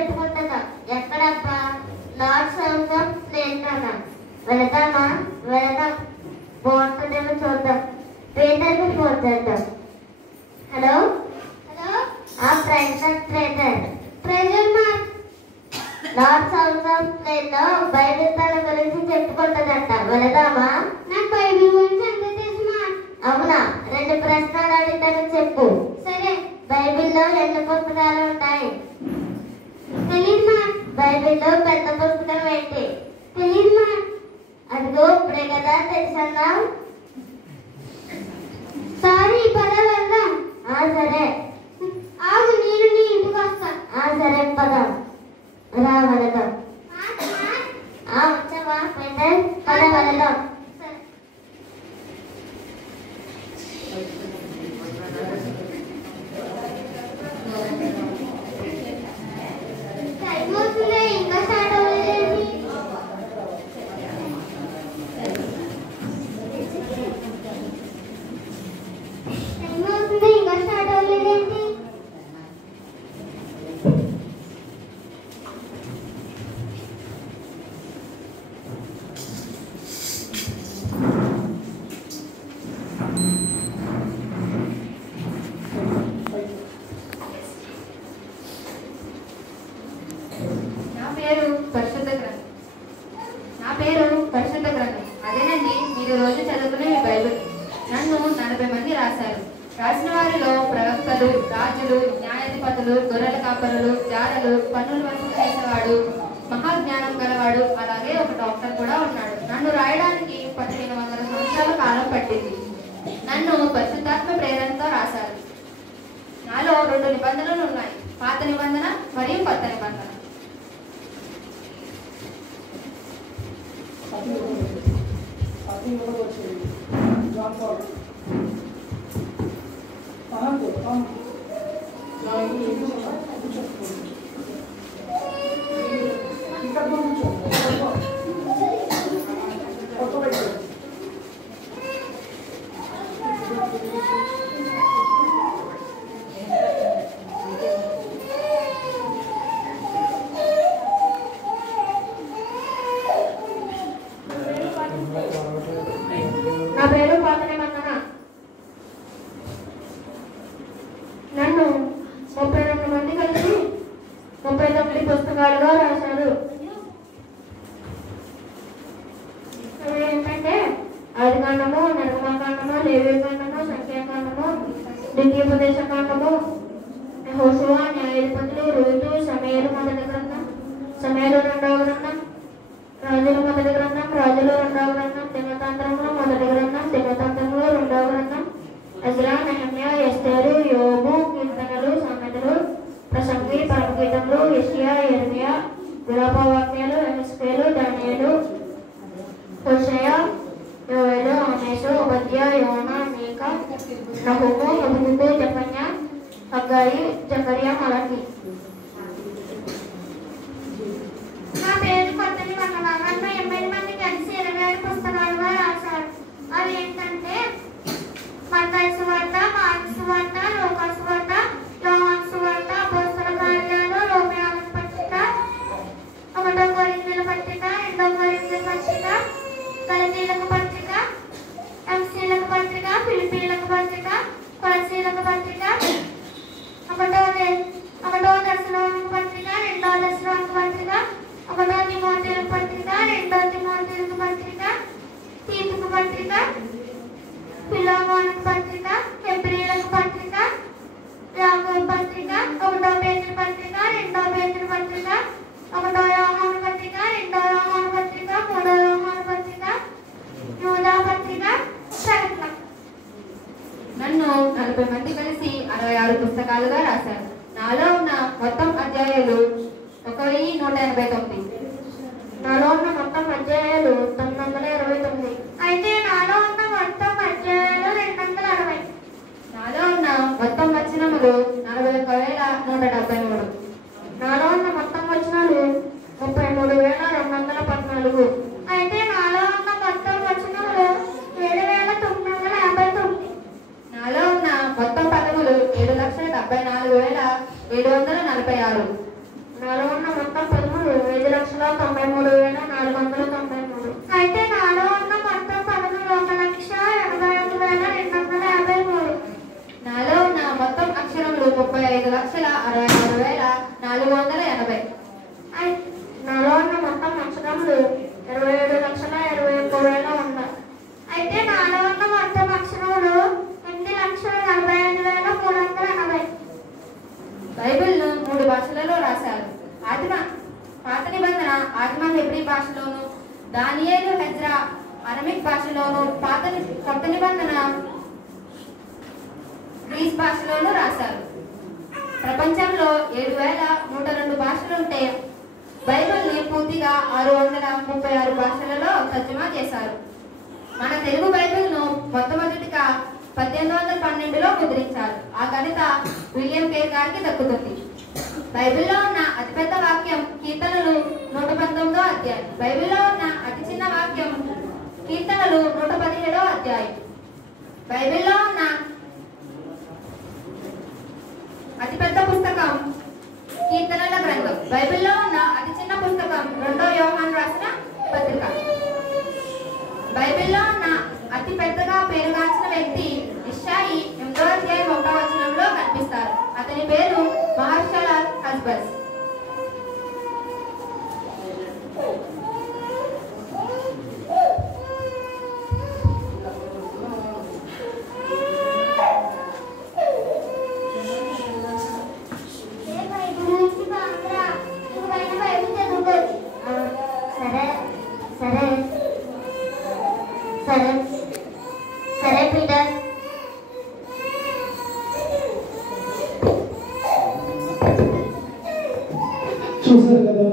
చెప్పుకుంటున్నాం. ఎక్కడబ్బా? Lords house of plane అన్నా. వెళదామా? వెళదాం. బాగుంటుందేమో చూద్దాం. పీటర్కి ఫోన్ చేద్దాం. Hello hello, pressure mark. Lords house of plane లో బైబిల్ తన గురించి చెప్పుకుంటుందంట. వెళదామా? నాకు బైబిల్ గురించి అంత తెలుసు మా. అవునా? 2 ప్రశ్నలు అడుగుతాను, చెప్పు. సరే. బైబిల్లో ఎన్ని పుస్తకాలు ఉంటాయి? తెలీదు మా. బైబిల్లో పెద్ద పుస్తకం ఏంటి? తెలీదు మా. అదిగో ఇప్పుడే కదా తెలుసన్నావు. సారీ, పద వెళ్దాం. సరే. ఆగు, నేను నీ ఇంటికి వస్తా. సరే పద. రా వెళదాం. వచ్చావా పీటర్? పద వెళదాం. టైం అవుతుంది, ఇంకా స్టార్ట్ అవ్వలేదేంటి? టైం అవుతుంది, ఇంకా స్టార్ట్ అవ్వలేదేంటి? పరిశుద్ధ గ్రంథం. అదేనండి మీరు రోజు చదువుకునే మీ బైబిల్. నన్ను 40 మంది రాశారు. రాసిన వారిలో ప్రవక్తలు, రాజులు, న్యాయాధిపతులు, గొర్రెల కాపరులు, జారలు, పన్నులు వసూలు చేసేవాడు, మహాజ్ఞానం గలవాడు, అలాగే ఒక డాక్టర్ కూడా ఉన్నాడు. నన్ను రాయడానికి 1500 సంవత్సరాల కాలం పట్టింది. నన్ను పరిశుద్ధాత్మ ప్రేరణతో రాశారు. నాలో 2 నిబంధనలు ఉన్నాయి, పాత నిబంధన మరియు కొత్త నిబంధన. నా పేరు పాతనే మందన. నన్ను 32 మంది కలిసి 39 పుస్తకాలుగా రాశారు. అవి ఏంటంటే ఆదికాండము, నిర్గమకాండము, లేవీకాండము, సంఖ్యాకాండము, ద్వితీయోపదేశ కాండము, యెహోషువ, న్యాయాధిపతులు, రూతు, సమూయేలు మొదటి గ్రంథం, సమూయేలు రెండవ గ్రంథం, రాజులు మొదటి గ్రంథం, రాజులు రెండవ గ్రంథం, దినవృత్తాంతములు మొదటి గ్రంథం, దినవృత్తాంతములు రెండవ గ్రంథం, ఎజ్రా, నెహెమ్యా, ఎస్తేరు, యోబు, కీర్తనలు, సామెతలు, ప్రసంగి, పరమగీతములు, యెషయా, యెరెమయా, విలాపవాక్యాలు, యెహెజ్కేలు, దానియేలు, హోషేయ, యోవేలు, ఆమోసు, ఓబద్యా, యోనా, మీకా, నహూము, హబక్కూకు, జెఫన్యా, హగ్గాయి, జకర్యా, మలాకి. నా పేరు కొత్తని వందన. నన్ను 80 మంది కలిసి 27 పుస్తకాలుగా రాశారు. అవి ఏంటంటే మత్తయి సువార్త, మార్కు సువార్త, లూకా సువార్త, యోహాను సువార్త, అపోస్తలుల కార్యాలు, రోమీయులకు పత్రిక, 1 కొరింథీయుల పత్రిక, 2 కొరింథీయుల పత్రిక, గలతీయులకు పత్రిక, ఎఫెసీయులకు పత్రిక, ఫిలిప్పీయులకు పత్రిక, కొలస్సీయులకు పత్రిక, 1వ దశలోనికి పత్రిక, 2వ దశలోనికి పత్రిక, 1వ తిమోతేయులకు పత్రిక, 2వ తిమోతేయులకు పత్రిక, తీతుకు పత్రిక, ఫిలోమోనుకు పత్రిక, హెబ్రీయులకు పత్రిక, యాకోబు పత్రిక, 1వ పేతురు పత్రిక, 2వ పేతురు పత్రిక, 1వ యోహాను పత్రిక, 2వ యోహాను పత్రిక, 3వ యోహాను పత్రిక, యూదా పత్రిక, ప్రకటన. నన్ను 40 మంది కలిసి 66 పుస్తకాలుగా రాశారు. నాలో ఉన్న మొత్తం అధ్యాయాలు 1189. నాలో ఉన్న మొత్తం అధ్యాయాలు 929. అయితే నాలో ఉన్న మొత్తం అధ్యాయాలు 260. నాలో ఉన్న మొత్తం వచనములు 41,173. నాలో ఉన్న మొత్తం వచనాలు 33,214. అయితే నాలో ఉన్న మొత్తం వచనాలు 7,959. నాలో ఉన్న మొత్తం పదములు 7,74,746. నాలో ఉన్న మొత్తం పదములు 5,93,493. అయితే నాలో ఉన్న మొత్తం పదములు 1,81,253. నాలో ఉన్న మొత్తం అక్షరములు 35,66,480. నాలో ఉన్న మొత్తం అక్షరములు 27,21,100. అయితే నాలో ఉన్న మొత్తం అక్షరములు 8,45,380. బైబిల్ను 3 భాషలలో రాశారు. పాత నిబంధన ఆదిమ హెబ్రీ భాషలోను, దానియేలు హెజ్రా అరమిక్ భాషలోను, కొత్త నిబంధన గ్రీస్ భాషలోను రాశారు. ప్రపంచంలో 7,102 భాషలుంటే బైబిల్ని పూర్తిగా 636 భాషలలో తర్జుమా చేశారు. మన తెలుగు బైబిల్ను మొట్టమొదటిగా 1812లో ముద్రించారు. ఆ ఘనత విలియం కేర్ గారికి దక్కుతుంది. బైబిల్లో ఉన్న అతిపెద్ద వాక్యం కీర్తనలు 119వ అధ్యాయం. బైబిల్లో ఉన్న అతి చిన్న వాక్యం కీర్తనలు 117వ అధ్యాయం. బైబిల్లో ఉన్న అతిపెద్ద పుస్తకం కీర్తనల గ్రంథం. బైబిల్లో ఉన్న అతి చిన్న పుస్తకం 2వ యోహాను రాసిన పత్రిక. బైబిల్లో ఉన్న అతి పెద్దగా పేరుగాంచిన వ్యక్తి ఇష్షాయి 8వ అధ్యాయం 1వ వచనంలో కనిపిస్తారు. అతని పేరు మహర్షలాల్ హస్బస్. సరే పీటర్. చూసారు కదా